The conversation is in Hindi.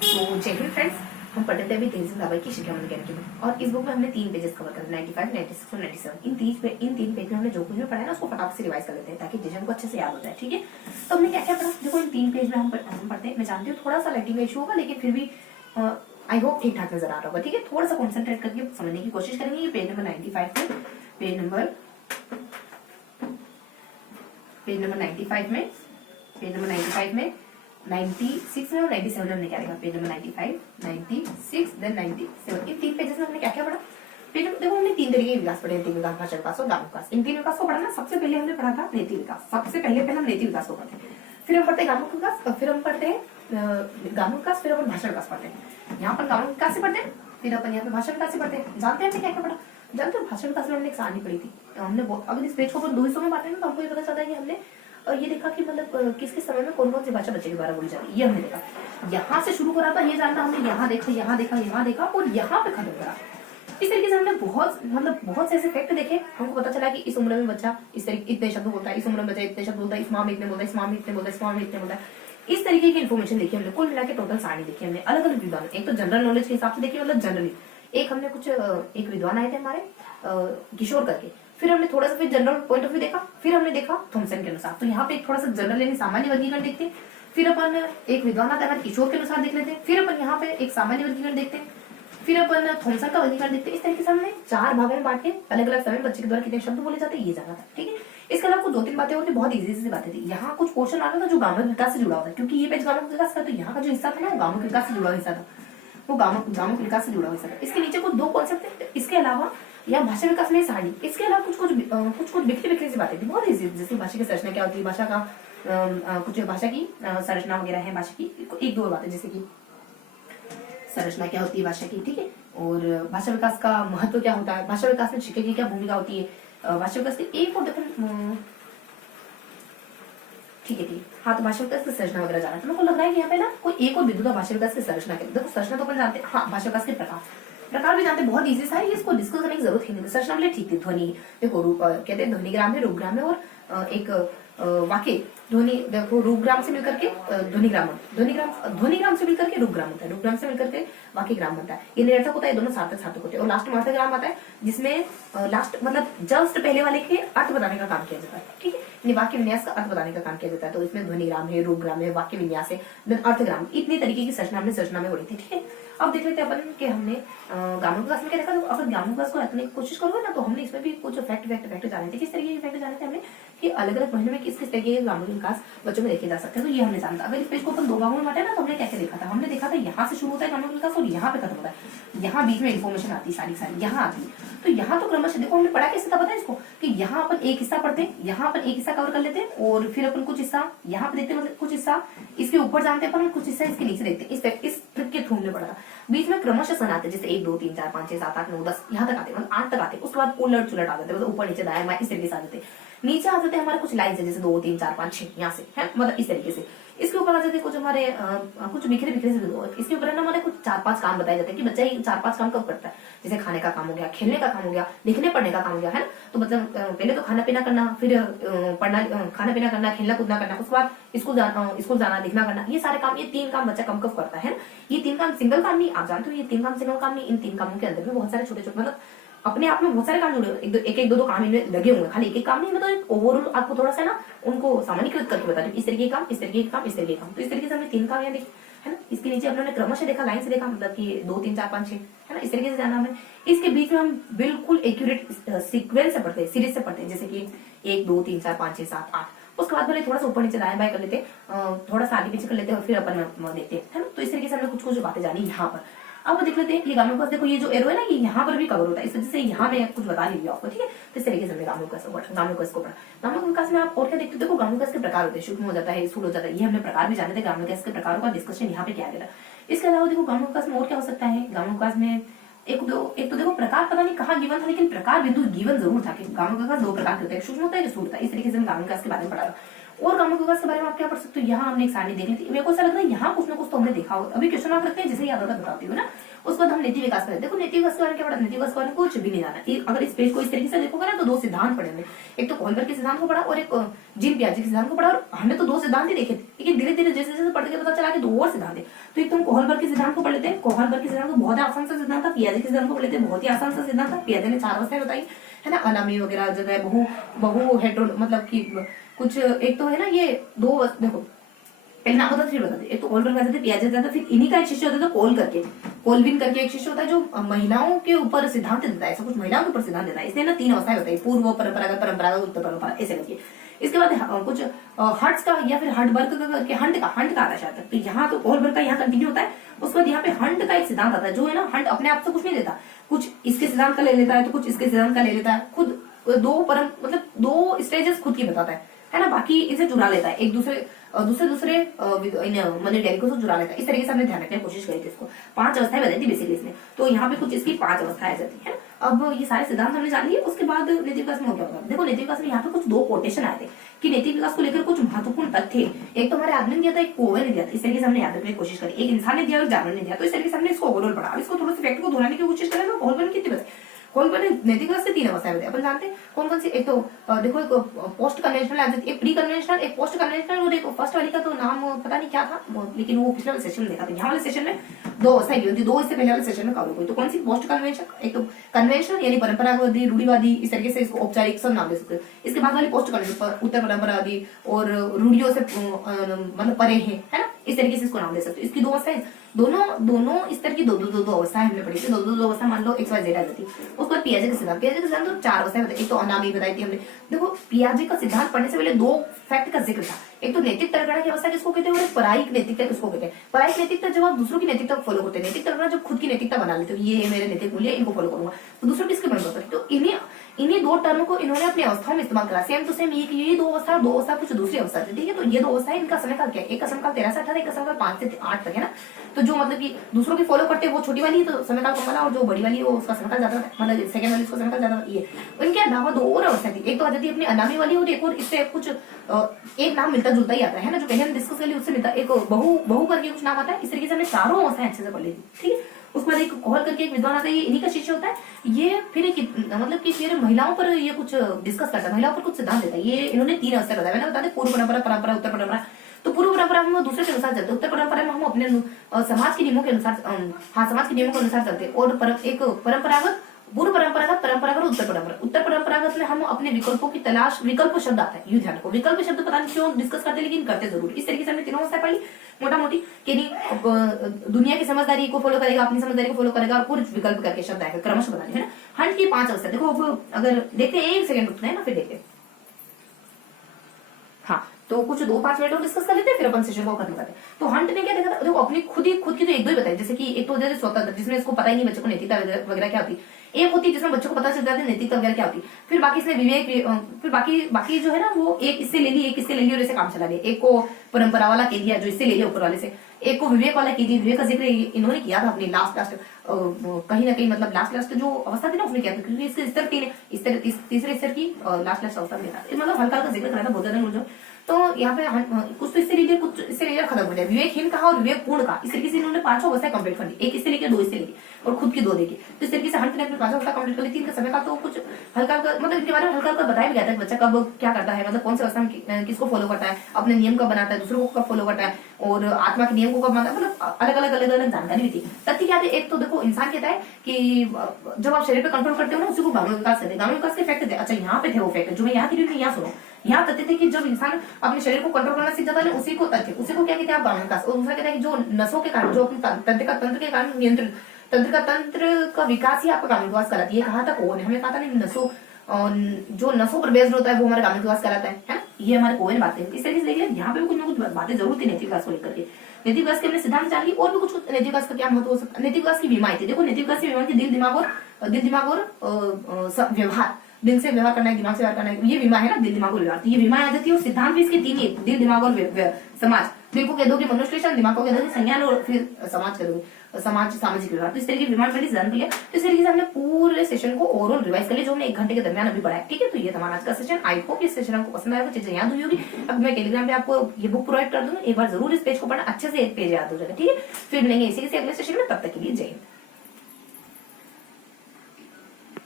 तो जय हिंद फ्रेंड्स, हम पढ़ते थे अभी तेजी दाबाई की शिक्षा विज्ञान की बुक, और इस बुक में हमने 3 पेजेस कवर कर 95, 96 और 97। इन तीन पेज में हमने जो कुछ भी पढ़ा है ना उसको फटाफट से रिवाइज कर लेते हैं ताकि डिवीजन को अच्छे से याद हो जाए। ठीक है, तो हमने क्या क्या पढ़ा देखो। इन 3 पेज में हम पढ़ते हैं। मैं जानती हूँ थोड़ा सा लाइटिंग का इशू होगा, लेकिन फिर भी आई होप ठीक ठाक नजर आ रहा होगा। ठीक है, थोड़ा सा कॉन्सेंट्रेट करके समझने की कोशिश करेंगे। ये पेज नंबर 95 में पेज नंबर 95 में 96 में और 97 में हमने क्या देखा। Page number 95, 96 then 97। इन 3 पेजेस में हमने क्या क्या पढ़ा। पेज देखो, हमने 3 तरीके के विकास पढ़े, नीति विकास, भाषा विकास और गाम विकास। इन 3 विकास को पढ़ा ना। सबसे पहले हमने पढ़ा था नीति विकास। सबसे पहले हम नीति विकास को पढ़ते हैं, फिर हम पढ़ते हैं गाम विकास, फिर हम पढ़ते हैं गाम विकास, फिर अपन भाषा विकास पढ़ते हैं। यहाँ पर गाम विकास से पढ़ते हैं, फिर अपन यहाँ पे भाषा विकास से पढ़ते हैं। जानते हैं हमने क्या क्या पढ़ा। जानते हो भाषा विकास में हमने एक कहानी पढ़ी थी। हमने अगर इस पेज को अपन 2 हिस्सों में बांटे ना तो हमको ये पता चलता है कि हमने ये देखा कि मतलब किस किस समय में कौन कौन सी भाषा बच्चे के द्वारा बोली जा रही है। ये हमने देखा। यहाँ से शुरू करा था, ये जानना हमने, यहाँ देखा, यहाँ देखा, यहाँ देखा और यहाँ पे खत्म करा। इस तरीके से हमने बहुत से ऐसे फैक्ट देखे। हमको पता चला कि इस उम्र में बच्चा इस तरीके इतने शब्द बोलता है, इस उम्र में बच्चा इतने शब्द बोलता है, इस माह में इतने बोलता है, इस माह में इतने बोलता है, इस माह में इतने बोलता है। इस तरीके की इन्फॉर्मेशन देखी हमने। कुल मिला के टोटल सारी देखी हमने, अलग अलग विद्वान। एक तो जनरल नॉलेज के हिसाब से देखी, मतलब जनरली एक हमने एक विद्वान आए थे हमारे किशोर करके, फिर हमने थोड़ा सा फिर जनरल पॉइंट ऑफ व्यू देखा, फिर हमने देखा थॉमसन के अनुसार। तो यहाँ पे एक थोड़ा सा जनरल यानी सामान्य वर्गीकरण देखते हैं, फिर अपन एक विद्वान आता है किशोर के अनुसार देख लेते हैं, फिर अपन यहाँ पे एक सामान्य वर्गीकरण देखते हैं, फिर अपन थॉमसन का वर्गीकरण देखते हैं। इस तरीके से हमने 4 भागों में बांट के अलग अलग समय बच्चे के द्वारा कितने शब्द बोले जाते हैं ये जाना था। ठीक है, इसके अलावा कुछ 2-3 बातें होती, बहुत इजी बातें थी। यहाँ कुछ क्वेश्चन आता था जो गांव विकास से जुड़ा होता है, क्योंकि ये पेज गांव विकास का, तो यहाँ का जो हिस्सा था ना वो गांव विकास से जुड़ा हिस्सा था, वो गांव विकास से जुड़ा हुआ था। इसके नीचे कुछ 2 कॉन्सेप्ट थे। इसके अलावा या भाषा विकास में साड़ी, इसके अलावा कुछ बिखरी सी बातें थी, बहुत इजी। जैसे भाषा की संरचना क्या होती है, भाषा का कुछ भाषा की संरचना वगैरह है भाषा की, 1-2 बातें जैसे कि संरचना क्या होती है भाषा की। ठीक है, और भाषा विकास का महत्व क्या होता है, भाषा विकास में शिक्षक की क्या भूमिका होती है, भाषा विकास की एक और ठीक है। हाँ, तो भाषा विकास की संरचना वगैरह जाना, तो मेरे को लग रहा है कि यहाँ पे ना कोई एक और बिंदु था भाषा विकास की संरचना के। देखो संरचना तो अपन जानते हैं, हाँ भाषा विकास के प्रकार भी जानते हैं, बहुत इजी सा है, इसको डिस्कस करने की जरूरत ही नहीं। संरचना बोले ठीक थी, ध्वनि देखो कहते हैं ध्वनिग्राम है, रूपग्राम है, और एक वाक्य ध्वनि देखो रूपग्राम से मिलकर के ध्वनिग्राम से मिलकर के रूपग्राम होता है, रूपग्राम से मिलकर के वाक्य ग्राम बनता है। ये निरर्थक होता है, दोनों सार्थक होते हैं। और लास्ट में अर्थग्राम आता है, जिसमें लास्ट मतलब जस्ट पहले वाले के अर्थ बताने का काम किया जाता है। ठीक है, वाक्य विन्यास का अर्थ बताने का काम किया जाता है। तो इसमें ध्वनिग्राम है, रूपग्राम है, वाक्य विन्यास है, अर्थग्राम, इतनी तरीके की संरचना में पढ़ी थी। ठीक है, अब देख लेते हैं अपन कि हमने गांव विकास में क्या देखा। तो अगर गांव विकास को रखने की कोशिश करोगे ना तो हमने इसमें भी कुछ फैक्ट जाने थे। किस तरीके के फैक्ट जाने थे हमने कि अलग अलग महीनों में किस किस तरीके के ग्रामीण विकास बच्चों में देखे जा सकते हैं। तो ये हमने जाना था। अगर इस पेज को अपन 2 भागों में बांटे ना तो हमने क्या क्या देखा था। हमने देखा था यहाँ से शुरू होता है ग्रामीण विकास और यहाँ पे खत्म होता है। यहाँ बीच में इन्फॉर्मेशन आती है सारी यहाँ आती है। तो यहाँ तो क्रमशः देखो हमने पढ़ा कैसे था पता है इसको, कि यहाँ अपन एक हिस्सा पढ़ते हैं, यहाँ अपन एक हिस्सा कवर कर लेते हैं, और फिर अपन कुछ हिस्सा यहाँ पे देखते हैं, मतलब कुछ हिस्सा इसके ऊपर जानते हैं अपन, कुछ हिस्सा इसके नीचे देखते हैं। इस ट्रिक के थ्रू हमने पढ़ा था। बीच में क्रमशः सन आते, जैसे 1 2 3 4 5 6 7 8 9 10 यहाँ तक आते, मतलब 8 तक आते। उसके बाद उलट सुलट आ जाते, मतलब ऊपर नीचे दाएं बाएं इस तरीके से आ जाते। नीचे आ जाते हमारे कुछ लाइन है, जैसे 2 3 4 5 6 यहाँ से है, मतलब इस तरीके से। इसके ऊपर आ जाते कुछ हमारे कुछ बिखरे से। इसके ऊपर ना हमारे कुछ 4-5 काम बताए जाते हैं कि बच्चा ये 4-5 काम कब करता है। जैसे खाने का काम हो गया, खेलने का काम हो गया, लिखने पढ़ने का काम हो गया, है ना। तो मतलब पहले तो खाना पीना करना, फिर पढ़ना, खाना पीना करना, खेलना कूदना करना, उसके बाद स्कूल जाना, लिखना करना, ये सारे काम, ये 3 काम बच्चा कब करता है ना। ये 3 काम सिंगल काम नहीं, आप जानते हो ये 3 काम सिंगल काम नहीं। इन 3 कामों के अंदर भी बहुत सारे छोटे छोटे, मतलब अपने आप में बहुत सारे काम जुड़े, एक दो काम इनमें लगे हुए, खाली एक काम नहीं। मतलब ओवरऑल आपको थोड़ा सा ना उनको सामान्यकृत करके बता दूं, इस तरीके के काम, इस तरीके के काम, इस तरीके के काम। तो इस तरीके से हमने 3 काम यहाँ देखे, है ना। इसके नीचे हमने क्रमशः देखा, लाइन से देखा, मतलब कि 2 3 4 5 6, है ना। इस तरीके से जाना हमें। इसके बीच में हम बिल्कुल एक्यूरेट सीक्वेंस से पढ़ते हैं, सीरीज से पढ़ते हैं, जैसे कि 1 2 3 4 5 6 7 8। उसके बाद पहले थोड़ा सा ऊपर नीचे दाएं बाएं कर लेते, थोड़ा सा आगे पीछे कर लेते और फिर अपन देखते हैं, है ना। तो इस तरीके से हमने कुछ बातें जानी यहाँ पर। अब वो देख लेते हैं, ये गांव विकास देखो, ये जो एरो है ना ये यहाँ पर भी कवर होता है, इस वजह से यहाँ मैं कुछ बता रही हूँ आपको। ठीक है, तो इस तरीके से हमने गांव विकास को पढ़ा। गांव विकास में आप और क्या देखते हो, देखो गांव विकास के प्रकार होते हैं, सूक्ष्म हो जाता है, स्थूल हो जाता है। ये हमने प्रकार भी जाने थे, गांव विकास के प्रकारों का डिस्कशन यहाँ पे किया गया। इसके अलावा देखो गांव विकास में और क्या हो सकता है। गांव विकास में एक तो देखो प्रकार पता नहीं कहाँ गिवन था, लेकिन प्रकार बिंदु गिवन जरूर था कि गांव विकास 2 प्रकार के होते हैं, सूक्ष्म होता है, स्थूल होता है। इस तरीके से हम गांव विकास के बारे में पढ़ा। और गांव विकास के बारे में आप क्या पढ़ सकते हो, यहाँ हमने एक सारणी देख ली थी। मेरे को ऐसा लग रहा है यहाँ कुछ ना कुछ तो हमने देखा हो। अभी क्वेश्चन आप रखते हैं, जैसे याद आता बताती हूँ ना। उसके बाद हम नीति विकास करें। देखो नीति विकास के बारे में क्या पढ़ा, नीति विकास के बारे में कुछ भी नहीं जाना। अगर इस पेज को इस तरीके से देखोगे ना तो दो सिद्धांत पढ़े हमने, एक तो कोहलबर्ग के सिद्धांत को पढ़ा और एक जीन पियाजे के सिद्धांत को पढ़ा, और हमने तो दो सिद्धांत ही देखे थे, लेकिन धीरे धीरे जैसे जैसे पढ़ के पता चला कि दो और सिद्धांत है। तो एक तो हम कोहलबर्ग के सिद्धांत को पढ़ लेते हैं। कोहलबर्ग के सिद्धांत को बहुत ही आसान सा सिद्धांत था। पियाजे के सिद्धांत को पढ़ लेते हैं, बहुत ही आसान सा सिद्धांत था। पियाजे ने 4 अवस्थाएं बताई है ना, अनामी वगैरह जगह बहु हेटेरो, मतलब कि कुछ एक तो है ना ये दो, देखो पहले नाम बता फिर बताते। एक तो कोहलबर्ग कहते थे, पियाजे कहते थे, फिर इन्हीं का एक शिष्य होता था कोल करके, कोलविन करके एक शिष्य होता है जो महिलाओं के ऊपर सिद्धांत देता है, ऐसा कुछ महिलाओं के ऊपर सिद्धांत देता है। इसने ना 3 अवस्थाएं बताई, पूर्व परंपरागत, परंपरागत, उत्तर परंपरा, ऐसे करके। इसके बाद कुछ हर्ट्स का या फिर हंटबर्ग का करके हंट का आता है शायद तक। तो यहाँ तो कोहलबर्ग का यहाँ कंटिन्यू होता है। उसके बाद यहाँ पे हंट का एक सिद्धांत आता है, जो है ना हंट अपने आप से कुछ नहीं देता, कुछ इसके सिद्धांत का ले लेता है तो कुछ इसके सिद्धांत का ले लेता है, खुद मतलब 2 स्टेजेस खुद की बताता है ना, बाकी इसे जुड़ा लेता है, एक दूसरे मतलब डेरिको से जुड़ा लेता है। इस तरीके से हमने ध्यान रखने की कोशिश करी थी इसको। 5 अवस्थाएं बताई थी बेसिकली इसमें, तो यहाँ पे कुछ इसकी 5 अवस्थाएं जाती है। अब ये सारे सिद्धांत हमने जान लिए। उसके बाद नीति विकास में हो क्या होगा, देखो नीति विकास में यहाँ पे कुछ 2 कोटेशन आए थे कि नीति विकास को लेकर कुछ महत्वपूर्ण तथ्य, एक तो हमारे आदमी ने दिया था, एक कोवे ने दिया था। इस तरीके से हमने याद रखने की कोशिश करी, एक इंसान ने दिया और जानवर ने दिया। तो इस तरीके से हमने इसको ओवरऑल पढ़ा। इसको थोड़ा सा फैक्ट को दोहराने की कोशिश करें तो कोहलबर्ग कितने बताए, कोहलबर्ग ने नैतिक विकास से 3 अवस्थाएं बताई। अपन जानते हैं कौन कौन सी, एक तो देखो एक पोस्ट कन्वेंशनल, एक प्री कन्वेंशनल, एक पोस्ट कन्वेंशनल, और एक फर्स्ट वाली का तो नाम पता नहीं क्या था, लेकिन वो पिछले वाले सेशन में देखा था। यहाँ वाले सेशन में 2 अवस्थाएं होती, 2 इससे पहले वाले सेशन में कवर हुई। तो कौन सी, पोस्ट कन्वेंशन, एक तो कन्वेंशनल यानी परंपरागत, रूढ़िवादी, इस तरीके से इसको औपचारिक सब नाम दे सकते हैं। इसके बाद वाली पोस्ट कन्वेंशनल उत्तर परंपरावादी और रूढ़ियों से मतलब परे है ना, इस तरीके से इसको नाम दे सकते हो। इसकी 2 अवस्थाएं, दोनों इस तरह की दो अवस्थाएं हमने पढ़ी थी। दो अवस्था मान लो XYZ आ जाती। उसके बाद पियाजे का सिद्धांत तो 4 अवस्थाएं बताई। एक तो अनामी बताई थी हमने। देखो पियाजे का सिद्धांत पढ़ने से पहले 2 फैक्ट का जिक्र था, एक तो नैतिक तर्कणा की अवस्था किसको कहते हैं और परायिक नैतिकता किसको कहते हैं। परायिक नैतिकता जब आप दूसरों की नैतिकता को फॉलो करते हैं, नैतिक तर्कणा जब खुद की नैतिकता बना लेते हो, ये मेरे नैतिक मूल्य, इनको फॉलो करूंगा, तो दूसरों किसके बन करते हैं। तो इन्हीं 2 टर्म को इन्होंने अपनी अवस्थाओं में इस्तेमाल करा। सेम टू सेम ये 2 अवस्था कुछ दूसरी अवस्था थी, ठीक है। तो ये 2 अवस्था इनका समयकाल क्या है, एक का समयकाल 13 से 18, एक का समयकाल 5 से 8 तक है ना। तो जो मतलब कि दूसरों की फॉलो करते हैं वो छोटी वाली तो समयकाल कम वाला, और जो बड़ी वाली है वो उसका समयकाल ज्यादा, मतलब सेकंड वाली उसका समयकाल ज्यादा। ये इनके अलावा 2 और अवस्था थी, एक तो आ जाती है अपनी अनामी वाली, और एक और इससे कुछ एक नाम मिलता जुलता ही आता है ना, जो पहले हम डिस्कस कर लिए उससे मिलता, एक बहु करके कुछ नाम आता है। इस तरीके से हमने 4 अवस्थाएं अच्छे से पढ़ ली थी, ठीक है। उसके बाद एक कोहल करके एक विद्वान आता है, ये इन्हीं का शिष्य होता है। ये फिर मतलब कि फिर महिलाओं पर ये कुछ डिस्कस करता है, महिलाओं पर कुछ सिद्धांत देता है। ये इन्होंने 3 अवस्था बताया, मैंने बता दें पूर्व परंपरा, परंपरा, उत्तर परंपरा। तो पूर्व परंपरा में हम दूसरे के अनुसार चलते, उत्तर परंपरा में हम अपने समाज के नियमों के अनुसार, समाज के नियमों के अनुसार चलते। और एक परंपरागत, पूर्व परंपरागत, परंपरागत, उत्तर परंपरा। उत्तर परंपरागत में हम अपने विकल्पों की तलाश, विकल्प शब्द आता है, यू ध्यान को, विकल्प शब्द पता नहीं क्यों डिस्कस करते, लेकिन करते जरूर। इस तरीके से हमने 3 अवस्थाएं पढ़ी मोटा मोटी, कि नहीं दुनिया की समझदारी को फॉलो करेगा, अपनी समझदारी को फॉलो करेगा, और कुछ विकल्प करके शब्द आएगा, क्रमशः बना है ना। हंट की 5 अवस्था देखो। अब अगर देखते हैं 1 सेकंड रुकते हैं ना, फिर देखते हैं। हाँ, तो कुछ 2-5 मिनट और डिस्कस कर लेते हैं, फिर अपन सेशन को खत्म करते हैं। तो हंट ने क्या देखा था, देखो अपनी खुद की तो 1-2 ही बताई, जैसे कि एक तो जैसे स्वतंत्र, जिसमें इसको पता ही नहीं बच्चों को नैतिकता वगैरह क्या होती, एक होती जिसमें बच्चों को पता चल जाता है नैतिकता वगैरह क्या होती। फिर बाकी इसने विवेक, फिर बाकी जो है ना वो एक इससे ले ली, एक इससे ले ली और इसे काम चला लिया। एक को परंपरा वाला कह दिया जो इससे ले लिया ऊपर वाले से, एक को विवेक वाला कह दिया। विवेक का जिक्र इन्होंने किया था अपनी लास्ट कहीं ना कहीं, मतलब लास्ट जो अवस्था थी ना उसने किया था, क्योंकि इसके स्तर 3 तीसरे स्तर की लास्ट अवस्था में था, मतलब हल्का हल्का जिक्र करा था, बहुत ज्यादा। तो यहाँ पे कुछ तो इससे लेकर कुछ इससे लेकर खत्म हो जाए। विवेकहीन कहा और विवेक पूर्ण कहा, इस तरीके से इन्होंने 5 अवस्थाएं कंप्लीट कर ली, एक इससे लेकर 2 इससे लेकर और खुद की 2 देखी। तो इस तरीके से हंट ने अपनी 5 अवस्था कंप्लीट कर ली। 3 का समय का तो कुछ हल्का मतलब इनके बारे में हल्का हल्का बताया भी गया था कि बच्चा कब क्या करता है, मतलब कौन सी अवस्था में किसको फॉलो करता है, अपने नियम कब बनाता है, दूसरों को कब फॉलो करता है, और आत्मा के नियम को कब मानता है, मतलब अलग अलग जानकारी भी थी। तथ्य क्या थे, एक तो देखो इंसान कहता है कि जब आप शरीर पे कंट्रोल करते हो ना, उसी को गांव विकास कहते हैं। गांव विकास के फैक्ट थे, अच्छा यहाँ पे थे वो फैक्ट जो मैं यहाँ थी, यहाँ सुनो। यहाँ तथ्य थे कि जब इंसान अपने शरीर को कंट्रोल करना सीख जाता है, उसी को तथ्य, उसी को क्या कहते हैं आप गांव विकास। और दूसरा कहता है कि जो नसों के कारण, जो अपने तंत्र के कारण नियंत्रण, तंत्र का विकास ही आपका गांव विकास कहलाती है। कहा था कोवन ने, हमें कहा था नहीं नसों, जो नसों पर बेस्ड होता है वो हमारा गांव विकास कहलाता है ना, ये हमारे कोवन बातें। इस तरीके से देखिए यहाँ पे भी कुछ ना कुछ बातें जरूर थी नैतिक विकास को लेकर के। नैतिक विकास के हमने सिद्धांत जान ली, और भी कुछ नैतिक विकास का क्या महत्व हो सकता है। नैतिक विकास की बीमारी थी, देखो नैतिक विकास की बीमारी दिल दिमाग और व्यवहार, दिल से व्यवहार करना है, दिमाग से व्यवहार करना है, ये बीमा है ना, दिल दिमाग और व्यवहार। ये बीमा आ जाती है। और सिद्धांत भी इसके 3 ही, दिल दिमाग और समाज। दिल को कह दोगे मनुष्य, दिमाग को कह दोगे संज्ञान, और फिर समाज कह दोगे सामाजिक व्यवहार। तो इस तरीके की बीमार पहले सिद्धांत लिया। तो इस तरीके से हमने पूरे सेशन को ओवरऑल रिवाइज कर लिया, जो हमने 1 घंटे के दरमियान अभी पढ़ा है, ठीक है। तो ये हमारा आज का सेशन। आई होप इस सेशन आपको पसंद आएगा, चीजें याद हुई होगी। अब मैं टेलीग्राम पे आपको ये बुक प्रोवाइड कर दूंगा, एक बार जरूर इस पेज को पढ़ना, अच्छे से एक पेज याद हो जाएगा, ठीक है। फिर मिलेंगे इसी के अगले सेशन में, तब तक के लिए जय हिंद।